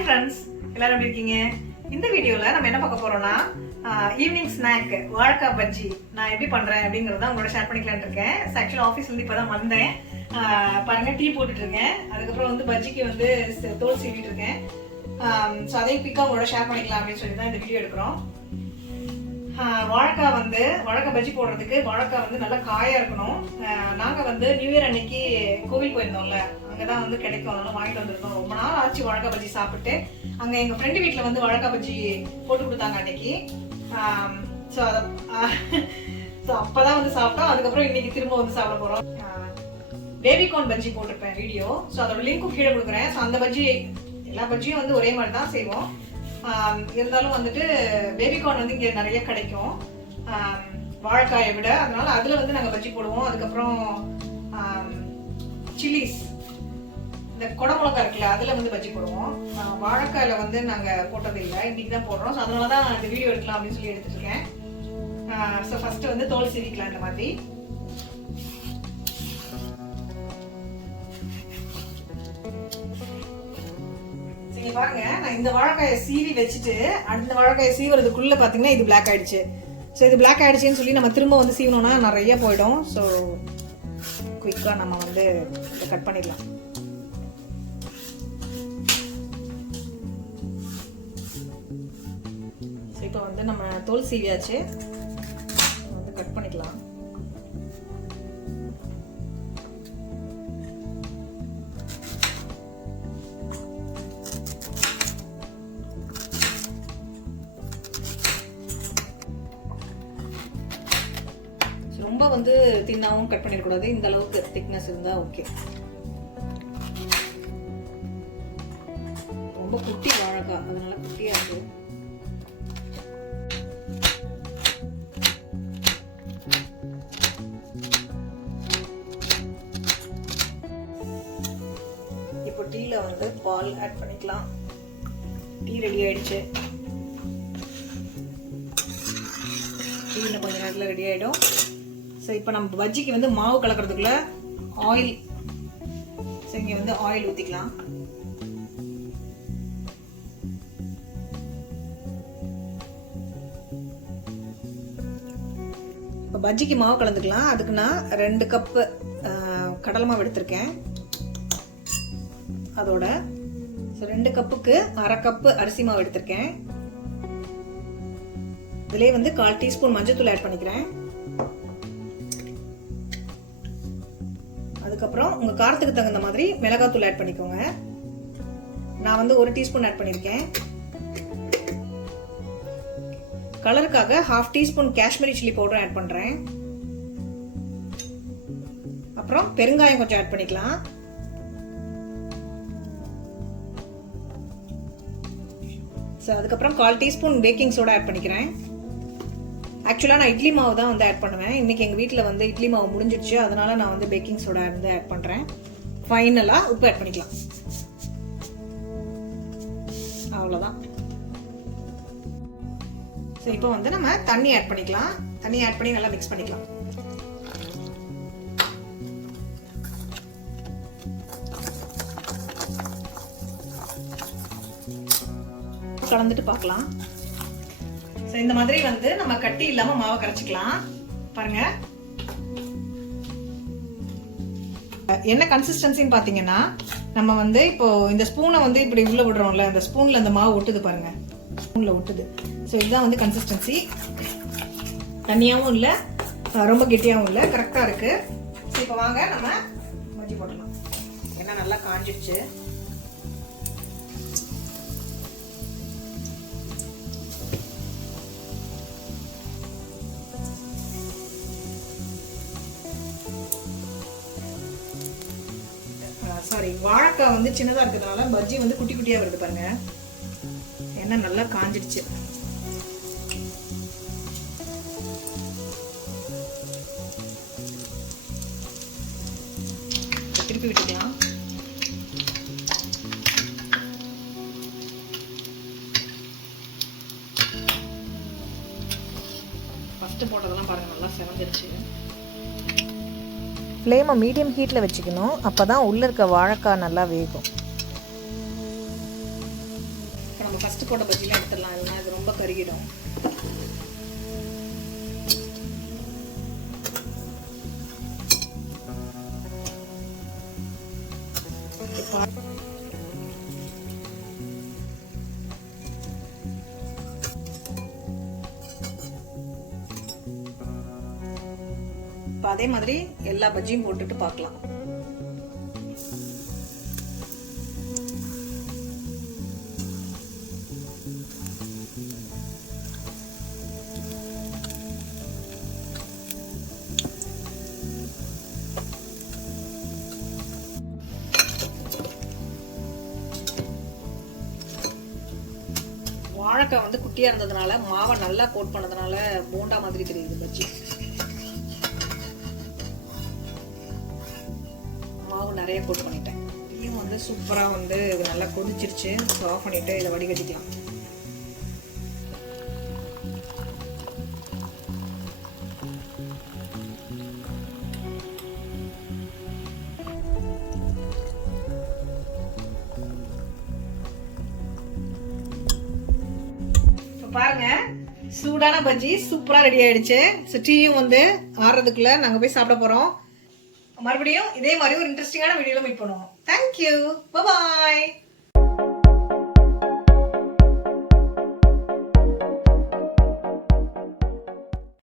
Hi friends, எல்லாரும் எப்படி இருக்கீங்க? இந்த வீடியோவில் நம்ம என்ன பார்க்க போகிறோம்னா ஈவினிங் ஸ்நாக் வாழைக்காய் பஜ்ஜி நான் எப்படி பண்ணுறேன் அப்படிங்கிறத உங்களோட ஷேர் பண்ணிக்கலான்னு இருக்கேன். ஆக்சுவலாக ஆஃபீஸ்லேருந்து இப்போ தான் வந்தேன். பாருங்கள், டீ போட்டுட்ருக்கேன். அதுக்கப்புறம் வந்து பஜ்ஜிக்கு வந்து தோல் சீவிட்டு இருக்கேன். ஸோ அதையும் பிக்காக உங்களோட ஷேர் பண்ணிக்கலாம் அப்படின்னு சொல்லி தான் இந்த வீடியோ எடுக்கிறோம். வாழைக்காய் பஜ்ஜி போடுறதுக்கு வாழைக்காய் வந்து நல்லா காயாக இருக்கணும். நாங்கள் வந்து நியூ இயர் அன்னைக்கு கோவில் போயிருந்தோம்ல, அங்கே தான் வந்து கிடைக்கும், அதெல்லாம் வாங்கிட்டு வந்துருந்தோம். ரொம்ப நாள் ஆச்சு வாழைக்காய் பஜ்ஜி சாப்பிட்டு. அங்கே எங்கள் ஃப்ரெண்டு வீட்டில் வந்து வாழைக்காய் பஜ்ஜி போட்டு கொடுத்தாங்க அன்னைக்கு. ஸோ அப்போ தான் வந்து சாப்பிட்டோம். அதுக்கப்புறம் இன்னைக்கு திரும்ப வந்து சாப்பிட போகிறோம். பேபிகார்ன் பஜ்ஜி போட்டிருப்பேன் வீடியோ. ஸோ அதோட லிங்க்கும் கீழே கொடுக்குறேன். ஸோ அந்த பஜ்ஜி எல்லா பஜ்ஜியும் வந்து ஒரே மாதிரி தான் செய்வோம். இருந்தாலும் வந்துட்டு பேபிகார்ன் வந்து இங்கே நிறைய கிடைக்கும் வாழைக்காயை விட. அதனால அதில் வந்து நாங்கள் பஜ்ஜி போடுவோம். அதுக்கப்புறம் சில்லிஸ், இந்த குடமிளகா இருக்குல்ல, அதில் வந்து பஜ்ஜி போடுவோம். வாழைக்காயில் வந்து நாங்கள் போட்டதில்லை, இன்றைக்கி தான் போடுறோம். ஸோ அதனால தான் இந்த வீடியோ எடுக்கலாம் அப்படின்னு சொல்லி எடுத்துருக்கேன். ஸோ ஃபஸ்ட்டு வந்து தோல் சீவிக்கலாம் இந்த மாதிரி. நீங்க பாருங்க, நான் இந்த வாழைக்காயை சீவி வச்சுட்டு அடுத்த வாழைக்காயை சீவுறதுக்குள்ள பாத்தீங்கன்னா இது பிளாக் ஆயிடுச்சு. ஸோ இது பிளாக் ஆயிடுச்சுன்னு சொல்லி நம்ம திரும்ப வந்து சீவனோம்னா நிறைய போயிடும். ஸோ குயிக்கா நம்ம வந்து இதை கட் பண்ணிடலாம். ஸோ இப்போ வந்து நம்ம தோல் சீவியாச்சு, வந்து கட் பண்ணிக்கலாம். ரொம்ப வந்து தின்னாவும் கட் பண்ணிடக்கூடாது, இந்த அளவுக்கு திக்னஸ் இருந்தா ஓகே. ரொம்ப குட்டி வாழைக்காய், அதனால குட்டியா இருக்கு. இப்போ டீல வந்து பால் ஆட் பண்ணிக்கலாம். டீ ரெடி ஆயிடுச்சு. டீ இன்னும் கொஞ்ச நேரத்தில் ரெடி ஆயிடும். ஸோ இப்போ நம்ம பஜ்ஜிக்கு வந்து மாவு கலக்கிறதுக்குள்ள ஆயில், ஸோ இங்கே வந்து ஆயில் ஊற்றிக்கலாம். இப்போ பஜ்ஜிக்கு மாவு கலந்துக்கலாம். அதுக்கு நான் 2 கப்பு கடலை மாவு எடுத்திருக்கேன். அதோட ஸோ 2 கப்புக்கு 1/2 கப்பு அரிசி மாவு எடுத்திருக்கேன். இதுலேயே வந்து 1/4 டீஸ்பூன் மஞ்சள் ஆட் பண்ணிக்கிறேன். அதுக்கப்புறம் உங்கள் காரத்துக்கு தகுந்த மாதிரி மிளகாத்தூள் ஆட் பண்ணிக்கோங்க. நான் வந்து 1 டீஸ்பூன் ஆட் பண்ணியிருக்கேன். கலருக்காக 1/2 teaspoon Kashmiri chilli powder add பண்ணுறேன். அப்புறம் பெருங்காயம் கொஞ்சம் ஆட் பண்ணிக்கலாம். ஸோ அதுக்கப்புறம் 1/4 டீஸ்பூன் பேக்கிங் சோடா ஆட் பண்ணிக்கிறேன். ஆக்சுவலாக நான் இட்லி மாவு தான் வந்து ஆட் பண்ணுவேன். இன்றைக்கி எங்கள் வீட்டில் வந்து இட்லி மாவு முடிஞ்சிடுச்சு, அதனால நான் வந்து பேக்கிங் சோடா வந்து ஆட் பண்ணுறேன். ஃபைனலாக உப்பு ஆட் பண்ணிக்கலாம். அவ்வளோதான். ஸோ இப்போ வந்து நம்ம தண்ணி ஆட் பண்ணிக்கலாம். தண்ணி ஆட் பண்ணி நல்லா மிக்ஸ் பண்ணிக்கலாம். கலந்துட்டு பார்க்கலாம். ஸோ இந்த மாதிரி வந்து நம்ம கட்டி இல்லாமல் மாவை கரைச்சிக்கலாம். பாருங்க, என்ன கன்சிஸ்டன்சின்னு பார்த்தீங்கன்னா, நம்ம வந்து இப்போ இந்த ஸ்பூனை வந்து இப்படி உள்ள விடுறோம்ல, அந்த ஸ்பூனில் அந்த மாவு ஒட்டுது பாருங்க, ஸ்பூனில் ஒட்டுது. ஸோ இதுதான் வந்து கன்சிஸ்டன்சி. தண்ணியாகவும் இல்லை, ரொம்ப கெட்டியாகவும் இல்லை, கரெக்டாக இருக்கு. ஸோ இப்போ வாங்க நம்ம பஜ்ஜி போடலாம். ஏன்னா நல்லா காஞ்சிடுச்சு. சாரி, வாழைக்காய் வந்து சின்னதாக இருக்கிறதுனால பஜ்ஜி வந்து குட்டி குட்டியாக வருது பாருங்க. ஏன்னா நல்லா காஞ்சிடுச்சு. திருப்பி விட்டுக்கலாம். ஃபர்ஸ்ட் போட்டதெல்லாம் பாருங்க, நல்லா செவந்துருச்சு. ஃப்ளேமை மீடியம் ஹீட்டில் வச்சுக்கணும். அப்போ தான் உள்ளே இருக்க வாழைக்காய் நல்லா வேகும். ஃபர்ஸ்ட் போட்ட பஜ்ஜிலாம் எடுத்துடலாம், இல்லைன்னா அது ரொம்ப கருகிடும். இப்போ அதே மாதிரி எல்லா பஜ்ஜியும் போட்டுட்டு பார்க்கலாம். வாழைக்காய் வந்து குட்டியா இருந்ததுனால மாவை நல்லா கோட் பண்ணதுனால போண்டா மாதிரி தெரியுது பஜ்ஜி. மாவு நிறைய கோட் பண்ணிட்டேன். இதையும் வந்து சூப்பரா வந்து இது நல்லா கொதிச்சிருச்சு. ஆஃப் பண்ணிட்டு இதை வடிகட்டிக்கலாம். பாருங்க, சூடான பஜ்ஜி சூப்பரா ரெடி ஆயிடுச்சு. டீயும் வந்து ஆறுறதுக்குள்ள நாங்க போய் சாப்பிட போறோம். மறுபடியும் இதே மாதிரி ஒரு இன்ட்ரெஸ்டிங்கான வீடியோல மீட் பண்ணுவோம். Thank you, bye bye.